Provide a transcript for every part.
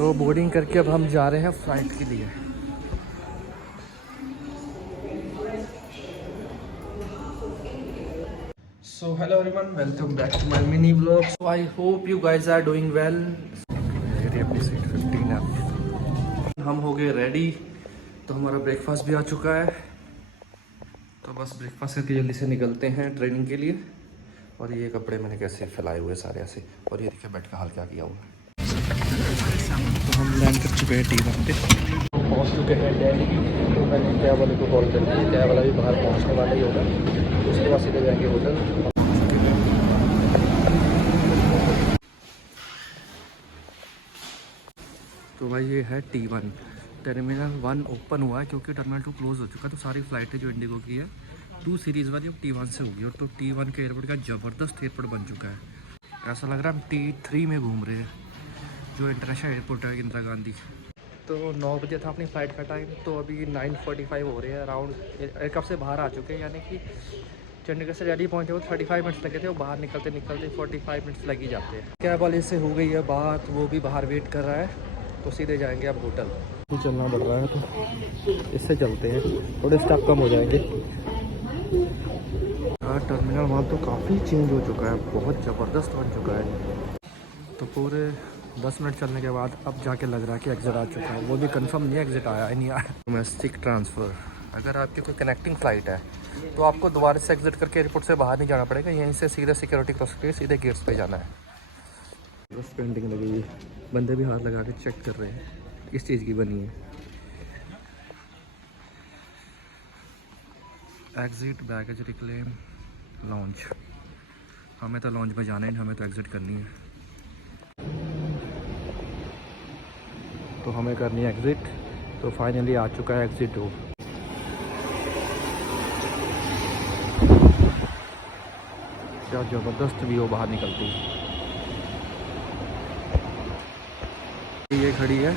तो बोर्डिंग करके अब हम जा रहे हैं फ्लाइट के लिए। So hello everyone, welcome back to my mini vlog. So I hope you guys are doing well. मेरी अपनी सीट 15 है। हम हो गए रेडी, तो हमारा ब्रेकफास्ट भी आ चुका है। तो बस ब्रेकफास्ट करके जल्दी से निकलते हैं ट्रेनिंग के लिए। और ये कपड़े मैंने कैसे फैलाए हुए सारे ऐसे, और ये देखिए बेड का हाल क्या किया हुआ है। तो हम लैंड कर चुके हैं T1 पे, पहुँच चुके हैं दिल्ली। तो मैंने कैब वाले को कॉल कर दिया, कैब वाला भी बाहर पहुँचने वाला ही होगा। उसके बाद सीधे जाएंगे होटल। तो भाई ये है T1, टर्मिनल 1 ओपन हुआ है क्योंकि टर्मिनल 2 क्लोज़ हो चुका है। तो सारी फ़्लाइटें जो इंडिगो की है 2 सीरीज़ वाली अब T1 से होगी। और तो T1 के एयरपोर्ट का ज़बरदस्त एयरपोर्ट बन चुका है। ऐसा लग रहा है हम T3 में घूम रहे हैं, जो इंटरनेशनल एयरपोर्ट है इंदिरा गांधी। तो 9 बजे था अपनी फ़्लाइट का टाइम, तो अभी 9:45 हो रहे हैं अराउंड। एयरक्राफ्ट से बाहर आ चुके हैं, यानी कि चंडीगढ़ से दिल्ली पहुँचे वो 35 मिनट्स लगे थे। वो बाहर निकलते निकलते 45 मिनट्स लग ही जाते हैं। कैब वाले से हो गई है बात, वो भी बाहर वेट कर रहा है। तो सीधे जाएंगे अब होटल। चलना पड़ रहा है तो इससे चलते हैं, थोड़े स्टॉप कम हो जाएंगे। टर्मिनल वहाँ तो काफ़ी चेंज हो चुका है, बहुत ज़बरदस्त बन चुका है। तो पूरे 10 मिनट चलने के बाद अब जाके लग रहा है कि एग्ज़िट आ चुका है। वो भी कंफर्म नहीं, एग्ज़िट आया ही नहीं आया। डोमेस्टिक ट्रांसफ़र, अगर आपकी कोई कनेक्टिंग फ़्लाइट है तो आपको दोबारा से एग्ज़िट करके एयरपोर्ट से बाहर नहीं जाना पड़ेगा। यहीं से सीधे सिक्योरिटी क्रॉस करके सीधे गेट्स पे जाना है। बस पेंटिंग लगी हुई, बंदे भी हाथ लगा के चेक कर रहे हैं किस चीज़ की बनी है। Exit baggage reclaim launch. हमें तो लॉन्च में जाना ही नहीं, हमें तो एग्ज़िट करनी है। तो हमें करनी है एग्ज़िट। तो फाइनली आ चुका है एग्ज़िट 2। क्या ज़बरदस्त व्यू बाहर निकलती है। ये खड़ी है,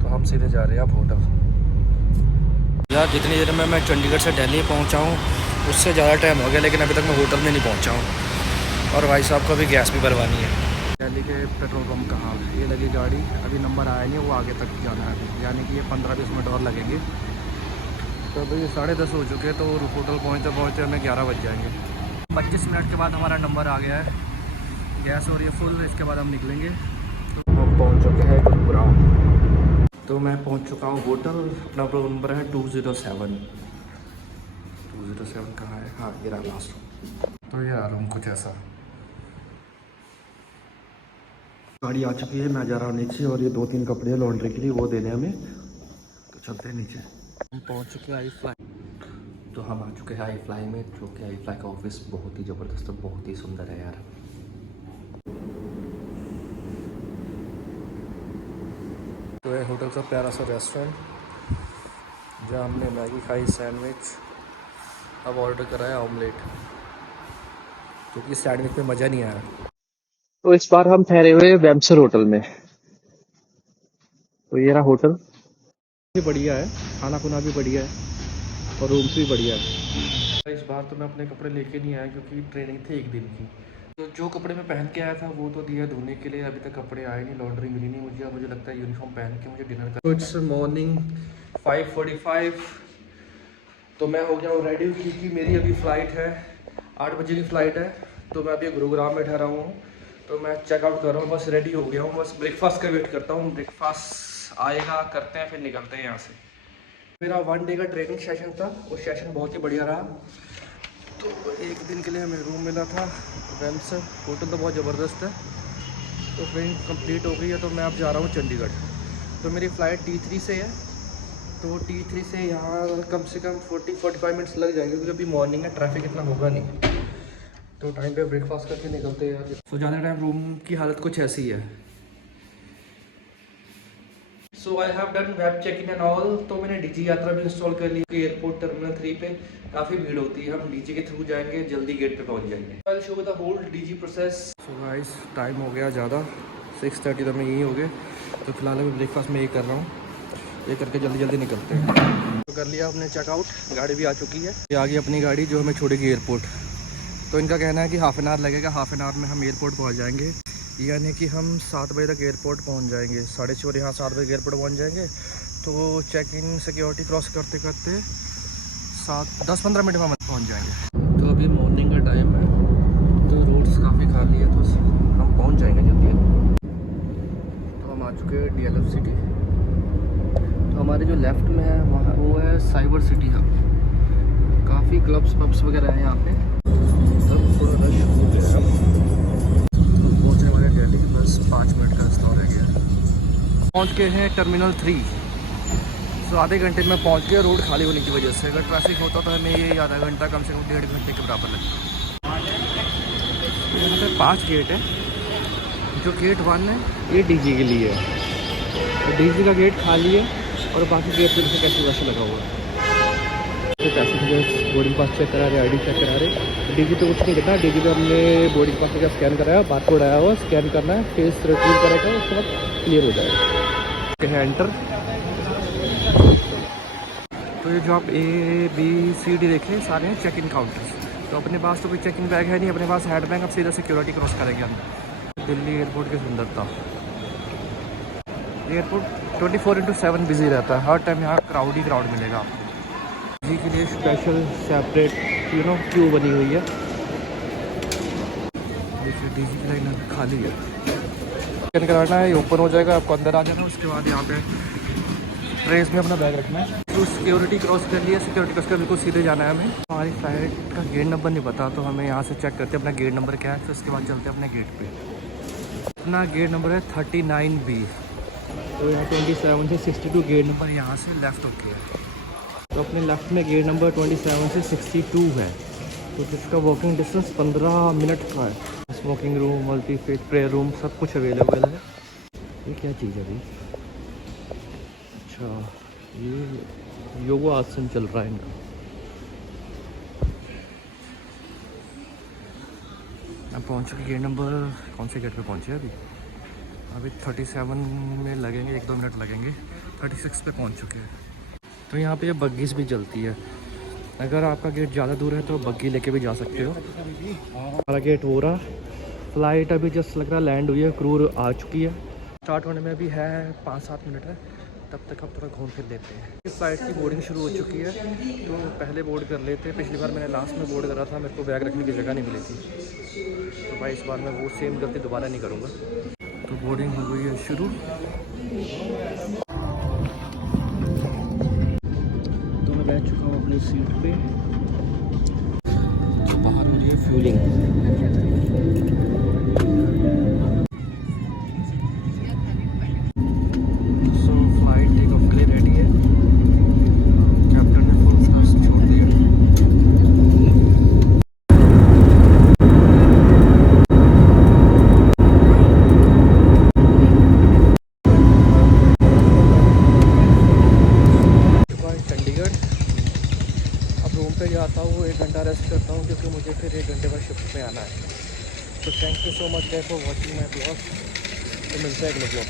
तो हम सीधे जा रहे हैं अब होटल। यार जितनी देर में मैं चंडीगढ़ से दिल्ली पहुंचा हूँ उससे ज़्यादा टाइम हो गया, लेकिन अभी तक मैं होटल में नहीं पहुंचा हूँ। और भाई साहब को भी गैस भी भरवानी है। दिल्ली के पेट्रोल पंप कहाँ है, ये लगी गाड़ी, अभी नंबर आया नहीं, वो आगे तक जाना है, यानी कि ये 15-20 मिनट और लगेंगे। तो अभी 10:30 हो चुके हैं, तो होटल पहुँचते पहुँचते हमें 11 बज जाएंगे। 25 मिनट के बाद हमारा नंबर आ गया है, गैस हो रही है फुल, इसके बाद हम निकलेंगे। तो हम पहुँच चुके हैं गुरुग्राम। तो मैं पहुंच चुका हूँ होटल, अपना नंबर है 207। 207 कहाँ है? हाँ ये रहा लास्ट रूम। तो ये रहा रूम कुछ ऐसा। गाड़ी आ चुकी है, मैं जा रहा हूँ नीचे, और ये 2-3 कपड़े लॉन्ड्री के लिए वो देने हमें। तो चलते हैं नीचे। हम पहुँच चुके हैं आई फ्लाई। तो हम आ चुके हैं आई फ्लाई में, जो कि आई फ्लाई का ऑफिस बहुत ही ज़बरदस्त और बहुत ही सुंदर है यार। तो है होटल का प्यारा सा रेस्टोरेंट, जहाँ हमने मैगी खाई, सैंडविच। अब ऑर्डर करा है ऑमलेट, क्योंकि सैंडविच में मज़ा नहीं आया। तो इस बार हम ठहरे हुए वेमसर होटल में। तो ये रहा होटल, भी बढ़िया है, खाना खुना भी बढ़िया है, और रूम्स भी बढ़िया है। इस बार तो मैं अपने कपड़े लेके नहीं आया, क्योंकि ट्रेनिंग थी 1 दिन की। तो जो कपड़े मैं पहन के आया था वो तो दिया धोने के लिए, अभी तक कपड़े आए नहीं, लॉन्ड्री मिली नहीं मुझे। मुझे लगता है यूनिफॉर्म पहन के मुझे डिनर का। It's morning 5:45। तो मैं हो गया हूँ रेडी, क्योंकि मेरी अभी फ़्लाइट है 8 बजे की फ़्लाइट है। तो मैं अभी गुरुग्राम में ठहरा हूँ, तो मैं चेकआउट कर रहा हूँ, बस रेडी हो गया हूँ। बस ब्रेकफास्ट का वेट करता हूँ, ब्रेकफास्ट आएगा, करते हैं, फिर निकलते हैं यहाँ से। मेरा 1 डे का ट्रेनिंग सेशन था, वो सेशन बहुत ही बढ़िया रहा। तो 1 दिन के लिए हमें रूम मिला था वेमसर होटल, तो बहुत ज़बरदस्त है। तो ट्रेनिंग कंप्लीट हो गई है, तो मैं अब जा रहा हूँ चंडीगढ़। तो मेरी फ़्लाइट T3 से है, तो T3 से यहाँ कम से कम 40-45 मिनट्स लग जाएंगे, क्योंकि अभी मॉर्निंग है, ट्रैफिक इतना होगा नहीं। तो टाइम पे ब्रेकफास्ट करके निकलते हैं यार। सो जाने टाइम रूम की हालत कुछ ऐसी है। So I have done web check in and all. तो मैंने डीजी यात्रा भी इंस्टॉल कर ली। एयरपोर्ट टर्मिनल 3 पे काफ़ी भीड़ होती है, हम डीजी के थ्रू जाएंगे, जल्दी गेट पे पहुंच जाएंगे। I will show the whole DG process. So guys time हो गया ज़्यादा, 6:30 तो मैं यहीं हो गए। तो फिलहाल अभी ब्रेकफास्ट में यही कर रहा हूँ, ये करके जल्दी जल्दी निकलते हैं। तो कर लिया हमने चेकआउट, गाड़ी भी आ चुकी है। ये आ गई अपनी गाड़ी, जो हमें छोड़ेगी एयरपोर्ट। तो इनका कहना है कि हाफ एन आवर लगेगा, हाफ एन आवर में हम एयरपोर्ट पहुँच जाएंगे। यानी कि हम 7 बजे तक एयरपोर्ट पहुंच जाएंगे, 6:30 और यहाँ 7 बजे एयरपोर्ट पहुंच जाएंगे। तो चेक इन सिक्योरिटी क्रॉस करते करते 10-15 मिनट में हम पहुंच जाएंगे। तो अभी मॉर्निंग का टाइम है, तो रोड्स काफ़ी खाली है, तो हम पहुंच जाएंगे जल्दी। तो हम आ चुके हैं DLF सिटी। तो हमारे जो लेफ़्ट में है वहाँ वो है साइबर सिटी हब। काफ़ी क्लब्स पब्स वगैरह हैं यहाँ पे। सब थोड़ा रश हो गया है। पहुँचने वाले दिल्ली, बस 5 मिनट का रास्ता रह गया। पहुँच गए हैं टर्मिनल 3। तो आधे घंटे में पहुँच गए, रोड खाली होने की वजह से। अगर ट्रैफिक होता तो हमें ये आधा घंटा कम से कम 1.5 घंटे के बराबर लगता। यहाँ पे 5 गेट है। जो गेट 1 है ये DG के लिए है। DG का गेट खाली है और बाकी गेट पे कैसे वैसे लगा हुआ है। तो पैसेंजर्स बोर्डिंग पास चेक करा रहे, ID चेक करा रहे। DG पे कुछ नहीं करना, DG पे हमने बोर्डिंग पास का स्कैन कराया, बारकोड आया हुआ, स्कैन करना है, फेस रिट्रीव करेगा, उसके बाद क्लियर हो जाएगा। है एंटर। तो ये जो आप ABCD देखें सारे हैं चेक इन काउंटर्स। तो अपने पास तो कोई चेक इन बैग है नहीं, अपने पास हैंड बैग। अब सीधा सिक्योरिटी क्रॉस करेंगे हम। दिल्ली एयरपोर्ट की सुंदरता। एयरपोर्ट 24/7 बिजी रहता है, हर टाइम यहाँ क्राउड ही क्राउड मिलेगा आपको। जी के लिए स्पेशल सेपरेट क्यू बनी हुई है। देखिए DG की लाइन खाली है। स्कैन कराना है, ये ओपन हो जाएगा, आपको अंदर आ जाना। उसके बाद यहाँ पे ट्रेस में अपना बैग रखना है। तो सिक्योरिटी क्रॉस कर लिया, सिक्योरिटी क्रॉस कर बिल्कुल सीधे जाना है हमें। हमारी फ्लाइट का गेट नंबर नहीं पता, तो हमें यहाँ से चेक करते हैं अपना गेट नंबर क्या है, फिर उसके बाद चलते हैं अपने गेट पे। अपना गेट नंबर है 39B। तो यहाँ 27 से 62 गेट नंबर यहाँ से लेफ़्ट होके है। तो अपने लेफ़्ट में गेट नंबर 27 से 62 है, तो जिसका वॉकिंग डिस्टेंस 15 मिनट का है। Smoking room, multi face prayer room सब कुछ अवेलेबल है। ये क्या चीज़ है भाई? अच्छा, ये योगा आसन चल रहा है इनका। अब पहुँच चुके गेट नंबर, कौन से गेट पे पहुँचे अभी 37 में लगेंगे, 1-2 मिनट लगेंगे। 36 पे पहुँच चुके हैं। तो यहाँ पे ये बग्गीज भी चलती है। अगर आपका गेट ज़्यादा दूर है तो बग्गी लेके भी जा सकते हो। हमारा गेट हो रहा, फ़्लाइट अभी जस्ट लग रहा लैंड हुई है, क्रू आ चुकी है। स्टार्ट होने में अभी है 5-7 मिनट है, तब तक हम थोड़ा घूम फिर लेते हैं। इस फ्लाइट की बोर्डिंग शुरू हो चुकी है, तो पहले बोर्ड कर लेते हैं। पिछली बार मैंने लास्ट में बोर्ड करा था, मेरे को बैग रखने की जगह नहीं मिली थी, तो भाई इस बार मैं वो सेम गलती दोबारा नहीं करूँगा। तो बोर्डिंग हो गई है शुरू। तो मैं बैठ चुका हूँ अपनी सीट पे। तो बाहर हो रही है फ्यूलिंग। सो फ्लाइट टेक ऑफ के लिए रेडी है। कैप्टन ने फुल थ्रस्ट छोड़ दिया। चंडीगढ़ अब रूम पे जाता हूँ, 1 घंटा रेस्ट करता हूँ, क्योंकि मुझे फिर 1 घंटे बाद शिफ्ट में आना है। तो thank you so much guys for watching my blog. तो मिलते हैं अगले ब्लॉग।